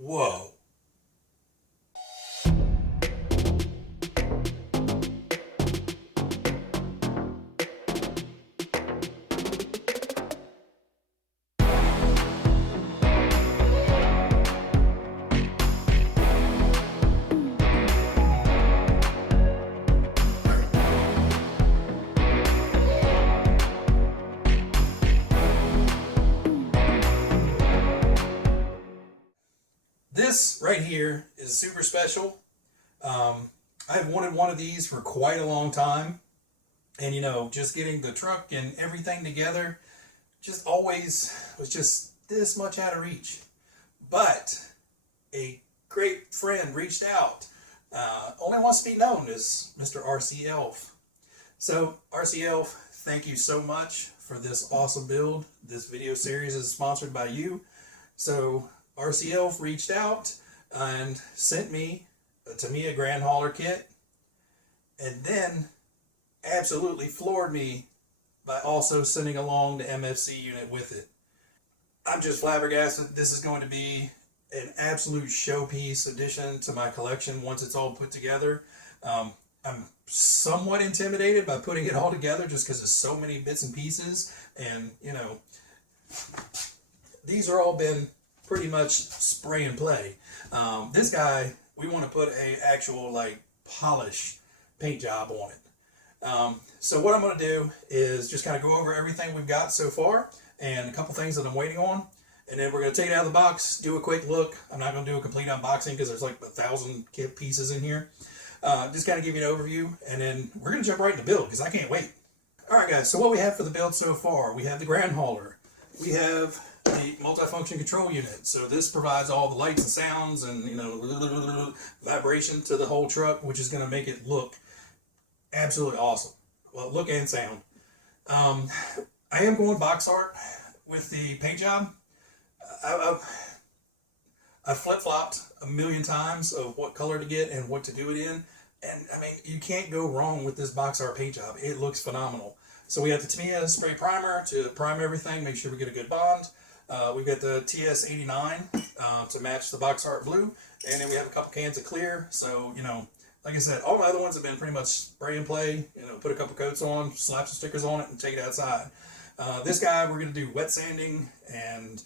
Whoa. This right here is super special. I've wanted one of these for quite a long time. And just getting the truck and everything together just always was just this much out of reach. But a great friend reached out. Only wants to be known as Mr. RC Elf. So RC Elf, thank you so much for this awesome build. This video series is sponsored by you. So RC Elf reached out and sent me a Tamiya Grand Hauler kit, and then absolutely floored me by also sending along the MFC unit with it. I'm just flabbergasted. This is going to be an absolute showpiece addition to my collection once it's all put together. I'm somewhat intimidated by putting it all together just because there's so many bits and pieces, and these are all been pretty much spray and play. This guy, we want to put a actual polish paint job on it. So what I'm going to do is just kind of go over everything we've got so far and a couple things that I'm waiting on, and then we're going to take it out of the box, do a quick look. I'm not going to do a complete unboxing because there's like 1,000 kit pieces in here. Just kind of give you an overview, and then we're going to jump right into the build because I can't wait. Alright guys, so what we have for the build so far, we have the Grand Hauler. We have the multifunction control unit. So this provides all the lights and sounds and vibration to the whole truck, which is going to make it look absolutely awesome. Well, look and sound. I am going box art with the paint job. I've flip-flopped a million times of what color to get and what to do it in, and I mean, you can't go wrong with this box art paint job. It looks phenomenal. So we have the Tamiya spray primer to prime everything, make sure we get a good bond. We've got the TS89 to match the box art blue, and then we have a couple cans of clear. So like I said, all my other ones have been pretty much spray and play. Put a couple coats on, slap some stickers on it, and take it outside. This guy, we're going to do wet sanding and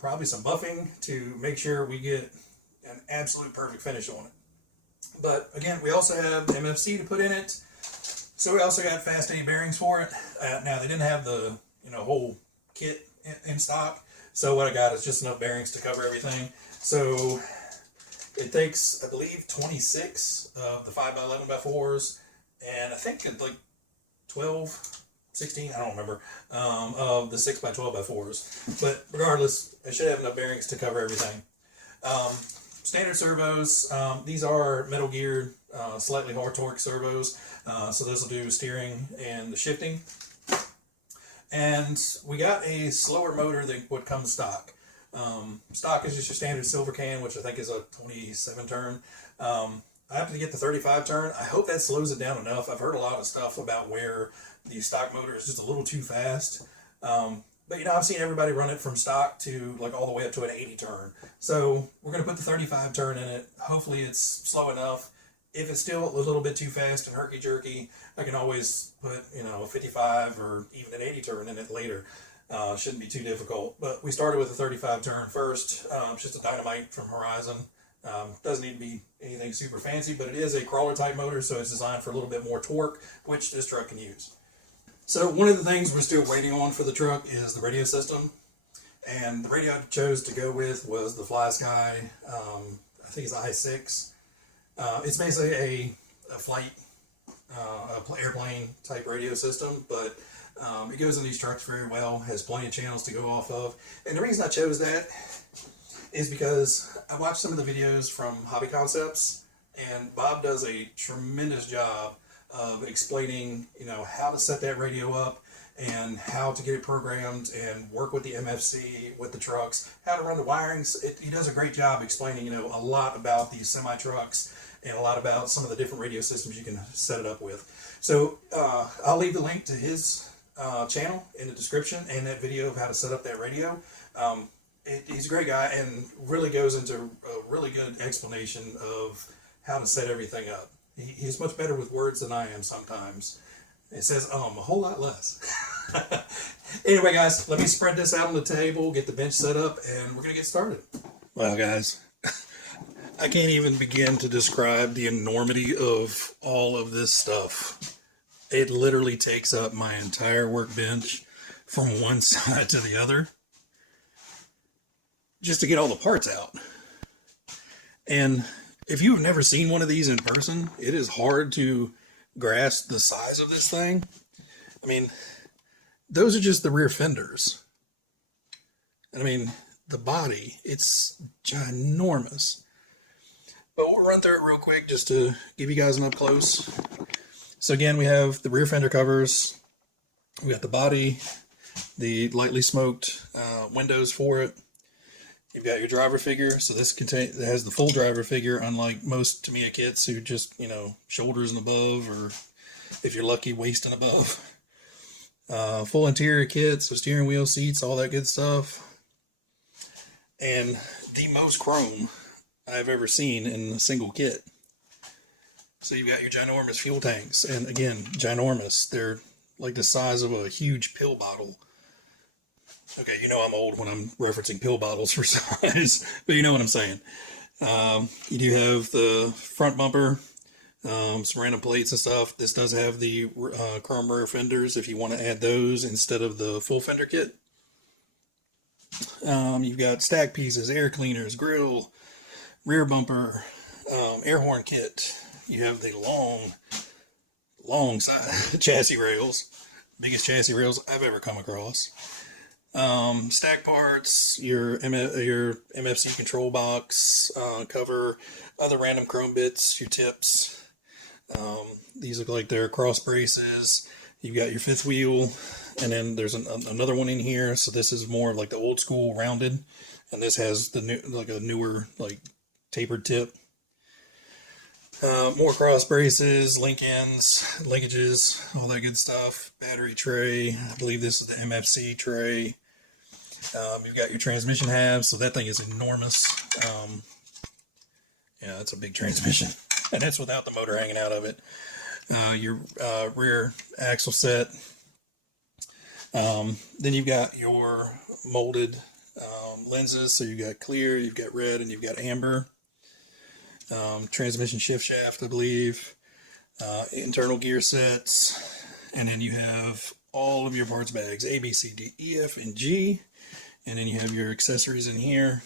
probably some buffing to make sure we get an absolute perfect finish on it. But again, we also have MFC to put in it. So we also got fast A bearings for it. Now they didn't have the whole kit in stock, so what I got is just enough bearings to cover everything. So it takes, I believe, 26 of the 5x11x4s, and I think like 12, 16, I don't remember, of the 6x12x4s. But regardless, I should have enough bearings to cover everything. Standard servos. These are metal geared, slightly hard torque servos. So those will do steering and the shifting. And we got a slower motor than what comes stock. Stock is just your standard silver can, which I think is a 27 turn. I have to get the 35 turn. I hope that slows it down enough. I've heard a lot of stuff about where the stock motor is just a little too fast. But I've seen everybody run it from stock to all the way up to an 80 turn. So we're going to put the 35 turn in it. Hopefully it's slow enough. If it's still a little bit too fast and herky-jerky, I can always put, a 55 or even an 80 turn in it later. Shouldn't be too difficult. But we started with a 35 turn first. It's just a Dynamite from Horizon. Doesn't need to be anything super fancy, but it is a crawler type motor, so it's designed for a little bit more torque, which this truck can use. So one of the things we're still waiting on for the truck is the radio system. And the radio I chose to go with was the FlySky, I think it's i6. It's basically a flight, airplane type radio system, but it goes in these trucks very well, has plenty of channels to go off of. And the reason I chose that is because I watched some of the videos from Hobby Concepts, and Bob does a tremendous job of explaining, how to set that radio up and how to get it programmed and work with the MFC, with the trucks, how to run the wirings. He does a great job explaining, a lot about these semi-trucks and a lot about some of the different radio systems you can set it up with. So I'll leave the link to his channel in the description and that video of how to set up that radio. he's a great guy and really goes into a really good explanation of how to set everything up. He's much better with words than I am sometimes. It says a whole lot less. Anyway, guys, let me spread this out on the table, get the bench set up, and we're going to get started. Well, guys, I can't even begin to describe the enormity of all of this stuff. It literally takes up my entire workbench from one side to the other just to get all the parts out. And if you've never seen one of these in person, it is hard to grasp the size of this thing. I mean, those are just the rear fenders. I mean, the body, it's ginormous. But we'll run through it real quick just to give you guys an up close. So again, we have the rear fender covers. We got the body, the lightly smoked windows for it. You've got your driver figure. So this has the full driver figure, unlike most Tamiya kits who just, shoulders and above, or if you're lucky, waist and above. Full interior kit, so steering wheel, seats, all that good stuff. And the most chrome I've ever seen in a single kit. So you've got your ginormous fuel tanks, and again, ginormous. They're like the size of a huge pill bottle. Okay, I'm old when I'm referencing pill bottles for size, but you know what I'm saying. You do have the front bumper, some random plates and stuff. This does have the chrome rear fenders if you want to add those instead of the full fender kit. You've got stack pieces, air cleaners, grill, rear bumper, air horn kit. You have the long side chassis rails, biggest chassis rails I've ever come across. Stack parts, your MFC control box, cover, other random chrome bits, your tips. These look like they're cross braces. You've got your fifth wheel, and then there's another one in here. So this is more of like the old school rounded, and this has the newer tapered tip. More cross braces, link ends, linkages, all that good stuff. Battery tray. I believe this is the MFC tray. You've got your transmission halves, so that thing is enormous. Yeah, that's a big transmission, and that's without the motor hanging out of it. Your rear axle set. Then you've got your molded lenses, so you've got clear, you've got red, and you've got amber. Transmission shift shaft, I believe. Internal gear sets, and then you have all of your parts bags, A, B, C, D, E, F, and G. And then you have your accessories in here.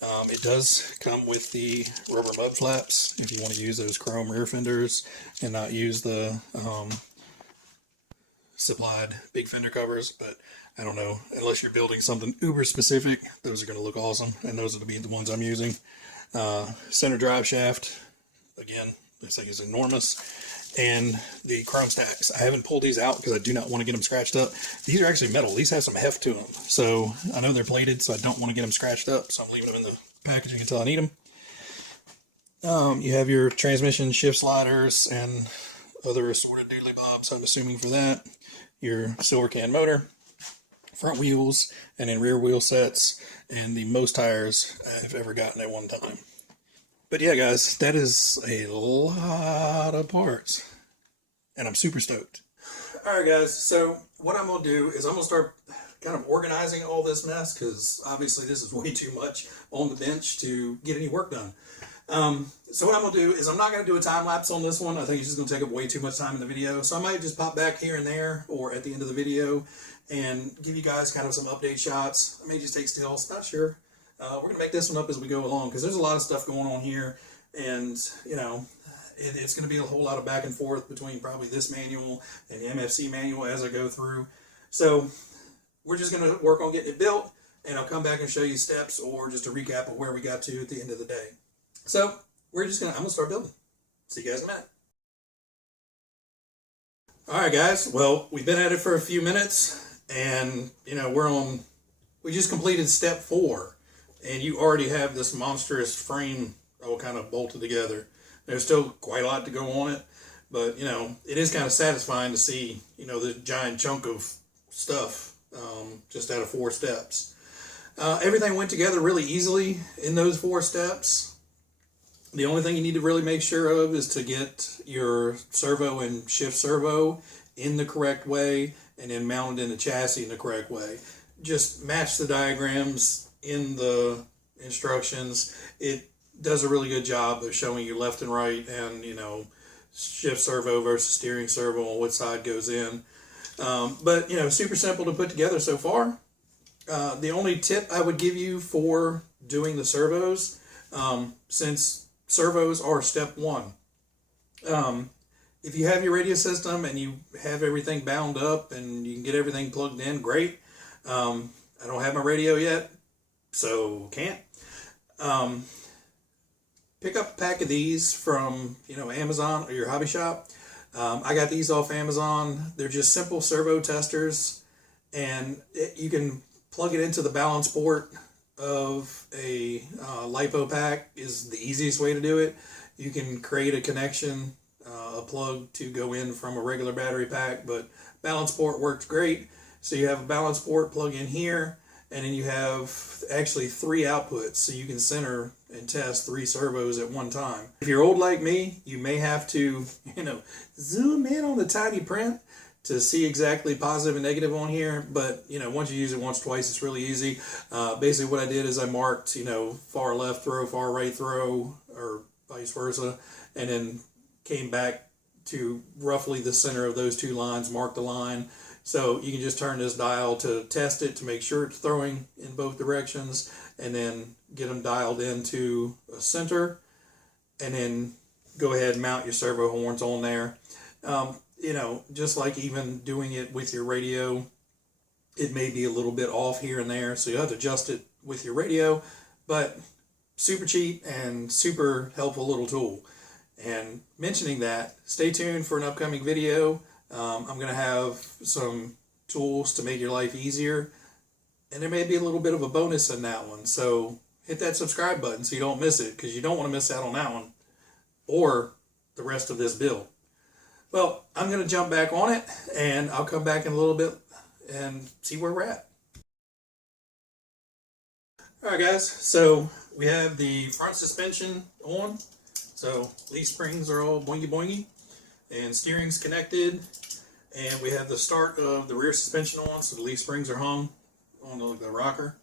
It does come with the rubber mud flaps if you want to use those chrome rear fenders and not use the supplied big fender covers. But I don't know, unless you're building something uber specific, those are going to look awesome, and those are going to be the ones I'm using. Center drive shaft, again, this thing is enormous. And the chrome stacks, I haven't pulled these out because I do not want to get them scratched up. These are actually metal. These have some heft to them, so I know they're plated, so I don't want to get them scratched up, so I'm leaving them in the packaging until I need them. You have your transmission shift sliders and other assorted doodly bobs, I'm assuming, for that. Your silver can motor, front wheels, and then rear wheel sets, and the most tires I've ever gotten at one time. But yeah, guys, that is a lot of parts, and I'm super stoked. All right, guys, so what I'm going to do is I'm going to start kind of organizing all this mess, because obviously this is way too much on the bench to get any work done. So what I'm going to do is I'm not going to do a time lapse on this one. I think it's just going to take up way too much time in the video. So I might just pop back here and there or at the end of the video and give you guys kind of some update shots. I may just take stills, not sure. We're going to make this one up as we go along, because there's a lot of stuff going on here, and it's going to be a whole lot of back and forth between probably this manual and the MFC manual as I go through. So we're just going to work on getting it built, and I'll come back and show you steps or just a recap of where we got to at the end of the day. So I'm going to start building. See you guys in a minute. All right, guys. Well, we've been at it for a few minutes, and we just completed step 4. And you already have this monstrous frame all kind of bolted together. There's still quite a lot to go on it, but it is kind of satisfying to see the giant chunk of stuff just out of 4 steps. Everything went together really easily in those 4 steps. The only thing you need to really make sure of is to get your servo and shift servo in the correct way and then mount it in the chassis in the correct way. Just match the diagrams in the instructions. It does a really good job of showing you left and right and, you know, shift servo versus steering servo on what side goes in. But, you know, super simple to put together so far. The only tip I would give you for doing the servos, since servos are step 1, if you have your radio system and you have everything bound up and you can get everything plugged in, great. I don't have my radio yet, so can't. Pick up a pack of these from, you know, Amazon or your hobby shop. I got these off Amazon. They're just simple servo testers, and you can plug it into the balance port of a LiPo pack is the easiest way to do it. You can create a connection, a plug to go in from a regular battery pack, but balance port works great. So you have a balance port plug in here, and then you have actually 3 outputs, so you can center and test 3 servos at one time. If you're old like me, you may have to, you know, zoom in on the tiny print to see exactly positive and negative on here, but, you know, once you use it once, twice, it's really easy. Basically what I did is I marked, you know, far left throw, far right throw, or vice versa, and then came back to roughly the center of those 2 lines, marked the line. So you can just turn this dial to test it to make sure it's throwing in both directions, and then get them dialed into a center, and then go ahead and mount your servo horns on there. You know, just like even doing it with your radio, it may be a little bit off here and there, so you have to adjust it with your radio, but super cheap and super helpful little tool. And mentioning that, stay tuned for an upcoming video. I'm going to have some tools to make your life easier, and there may be a little bit of a bonus in that one. So hit that subscribe button so you don't miss it, because you don't want to miss out on that one or the rest of this build. Well, I'm going to jump back on it, and I'll come back in a little bit and see where we're at. Alright guys, so we have the front suspension on. So leaf springs are all boingy boingy, and steering's connected, and we have the start of the rear suspension on, so the leaf springs are hung on the rocker.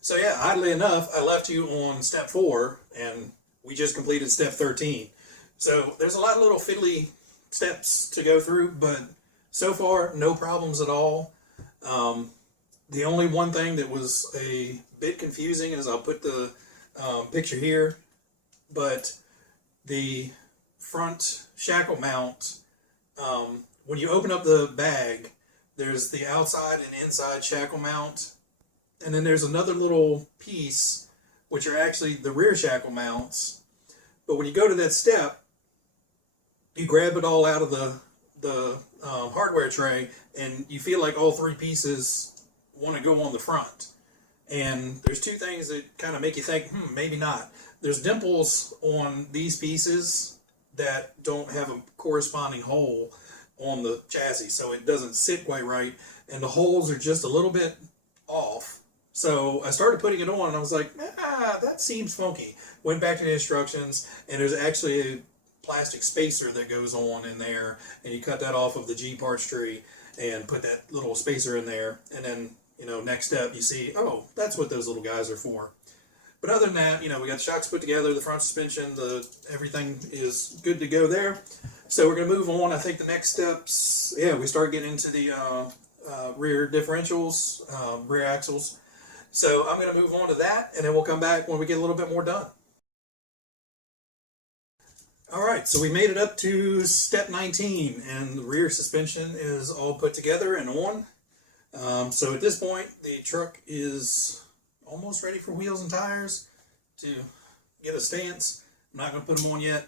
So yeah, oddly enough, I left you on step 4, and we just completed step 13. So there's a lot of little fiddly steps to go through, but so far no problems at all. The only one thing that was a bit confusing is, I'll put the picture here, but the front shackle mount, when you open up the bag, there's the outside and inside shackle mount, and then there's another little piece which are actually the rear shackle mounts. But when you go to that step, you grab it all out of the hardware tray, and you feel like all 3 pieces want to go on the front. And there's 2 things that kind of make you think, maybe not. There's dimples on these pieces that don't have a corresponding hole on the chassis, so it doesn't sit quite right, and the holes are just a little bit off. So I started putting it on, and I was like, that seems funky. Went back to the instructions, and there's actually a plastic spacer that goes on in there, and you cut that off of the G parts tree and put that little spacer in there, and then, you know, next step you see, oh, that's what those little guys are for. But other than that, you know, we got the shocks put together, the front suspension, everything is good to go there. So we're going to move on. I think the next steps, yeah, we start getting into the rear differentials, rear axles. So I'm going to move on to that, and then we'll come back when we get a little bit more done. Alright, so we made it up to step 19, and the rear suspension is all put together and on. So at this point, the truck is almost ready for wheels and tires to get a stance. I'm not going to put them on yet.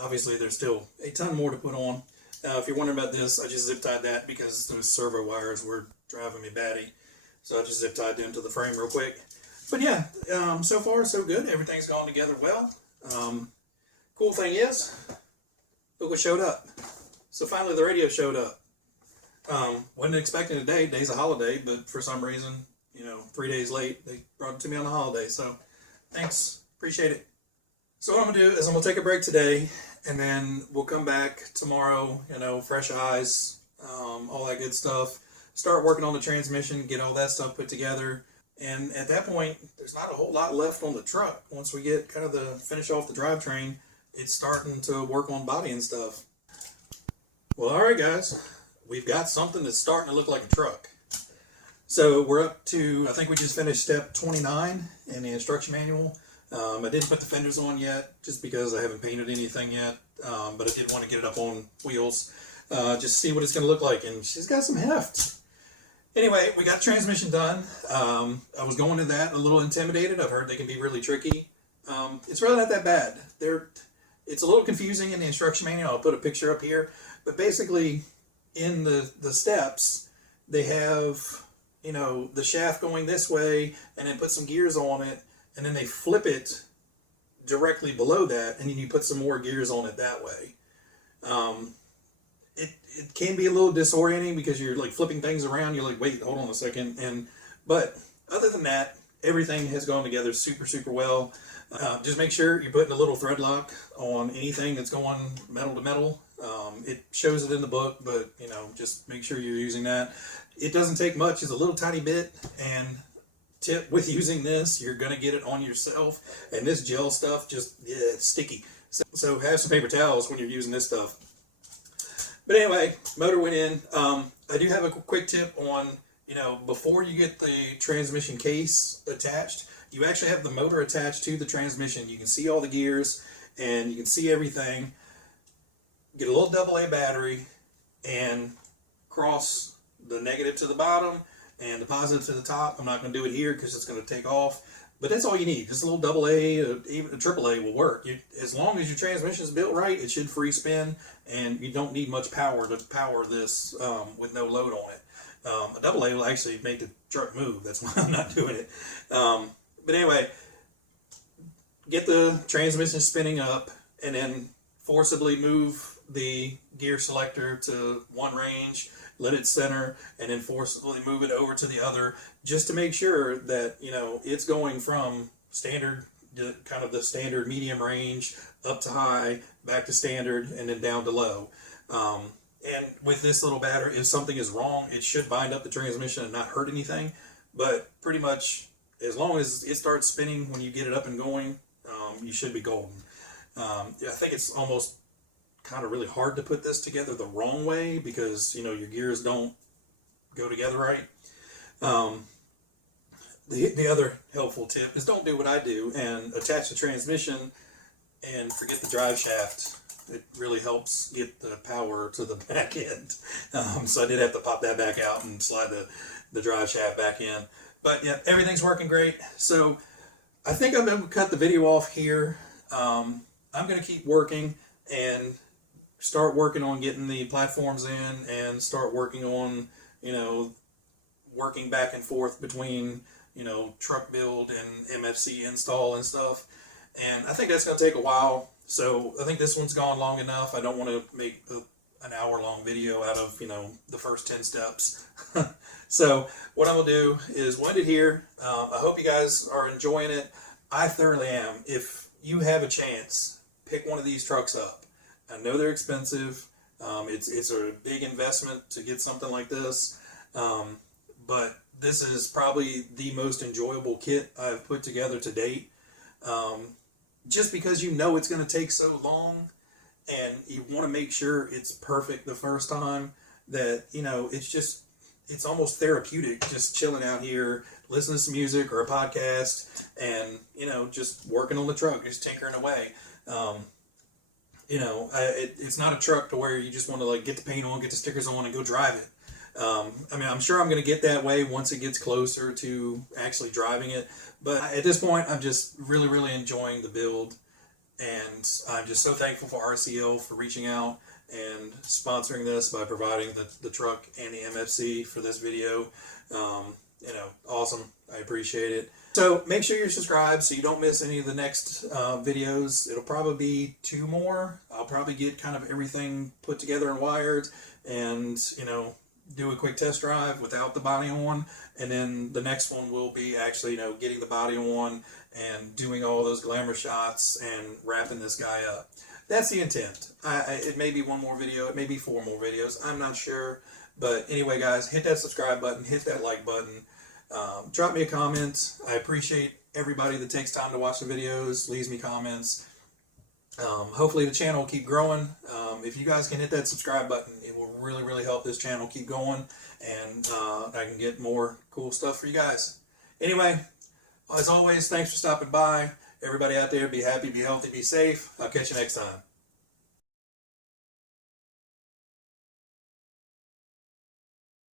Obviously, there's still a ton more to put on. If you're wondering about this, I just zip tied that because those servo wires were driving me batty. So I just zip tied them to the frame real quick. But yeah, so far so good. Everything's gone together well. Cool thing is, look what showed up. So finally the radio showed up. Wasn't expecting today, day's a holiday, but for some reason you know, 3 days late. They brought it to me on the holiday, so thanks, appreciate it. So what I'm gonna do is I'm gonna take a break today, and then we'll come back tomorrow, you know, fresh eyes, all that good stuff. Start working on the transmission, get all that stuff put together. And at that point, there's not a whole lot left on the truck. Once we get kind of the finish off the drivetrain, it's starting to work on body and stuff. Well, all right, guys, we've got something that's starting to look like a truck. So we're up to, I think we just finished step 29 in the instruction manual. I didn't put the fenders on yet, just because I haven't painted anything yet, but I did want to get it up on wheels, just see what it's going to look like, and she's got some heft. Anyway, we got the transmission done. I was going to that a little intimidated. I've heard they can be really tricky. It's really not that bad. It's a little confusing in the instruction manual. I'll put a picture up here, but basically in the steps, they have, you know, the shaft going this way, and then put some gears on it, and then they flip it directly below that, and then you put some more gears on it that way. It can be a little disorienting because you're like flipping things around. You're like, wait, hold on a second. But other than that, everything has gone together super, super well. Just make sure you're putting a little thread lock on anything that's going metal to metal. It shows it in the book, but you know, just make sure you're using that. It doesn't take much. It's a little tiny bit, and tip with using this, you're going to get it on yourself, and this gel stuff just, yeah, it's sticky. So have some paper towels when you're using this stuff. But anyway, motor went in. I do have a quick tip on, you know, before you get the transmission case attached, you actually have the motor attached to the transmission. You can see all the gears and you can see everything. Get a little AA battery and cross the negative to the bottom and the positive to the top. I'm not going to do it here because it's going to take off. But that's all you need. Just a little AA, even a AAA will work. As long as your transmission is built right, it should free spin, and you don't need much power to power this with no load on it. A AA will actually make the truck move. That's why I'm not doing it. But anyway, get the transmission spinning up, and then forcibly move the gear selector to one range, let it center, and then forcibly move it over to the other, just to make sure that, you know, it's going from standard, kind of the standard medium range, up to high, back to standard, and then down to low. And with this little battery, if something is wrong, it should bind up the transmission and not hurt anything. But pretty much, as long as it starts spinning when you get it up and going, you should be golden. I think it's almost kind of really hard to put this together the wrong way because, you know, your gears don't go together right. The other helpful tip is don't do what I do and attach the transmission and forget the drive shaft. It really helps get the power to the back end. So I did have to pop that back out and slide the drive shaft back in. But yeah, everything's working great. So I think I'm going to cut the video off here. I'm going to keep working and start working on getting the platforms in and start working on, you know, working back and forth between, you know, truck build and MFC install and stuff. And I think that's going to take a while. So I think this one's gone long enough. I don't want to make an hour-long video out of, you know, the first 10 steps. So what I'm going to do is we'll end it here. I hope you guys are enjoying it. I thoroughly am. If you have a chance, pick one of these trucks up. I know they're expensive. It's a big investment to get something like this. But this is probably the most enjoyable kit I've put together to date. Just because you know it's going to take so long and you want to make sure it's perfect the first time, that, you know, it's almost therapeutic just chilling out here, listening to some music or a podcast and, you know, just working on the truck, just tinkering away. You know, it's not a truck to where you just want to like get the paint on, get the stickers on and go drive it. I mean, I'm sure I'm going to get that way once it gets closer to actually driving it. But at this point, I'm just really, really enjoying the build. And I'm just so thankful for RCL for reaching out and sponsoring this by providing the truck and the MFC for this video. You know, awesome. I appreciate it. So make sure you're subscribed so you don't miss any of the next videos. It'll probably be 2 more. I'll probably get kind of everything put together and wired and, you know, do a quick test drive without the body on, and then the next one will be actually, you know, getting the body on and doing all those glamour shots and wrapping this guy up. That's the intent. It may be one more video, it may be 4 more videos, I'm not sure. But anyway, guys, hit that subscribe button, hit that like button, drop me a comment. I appreciate everybody that takes time to watch the videos, leaves me comments. Hopefully the channel will keep growing. If you guys can hit that subscribe button, it will really help this channel keep going, and I can get more cool stuff for you guys. Anyway, as always, thanks for stopping by. Everybody out there, be happy, be healthy, be safe. I'll catch you next time.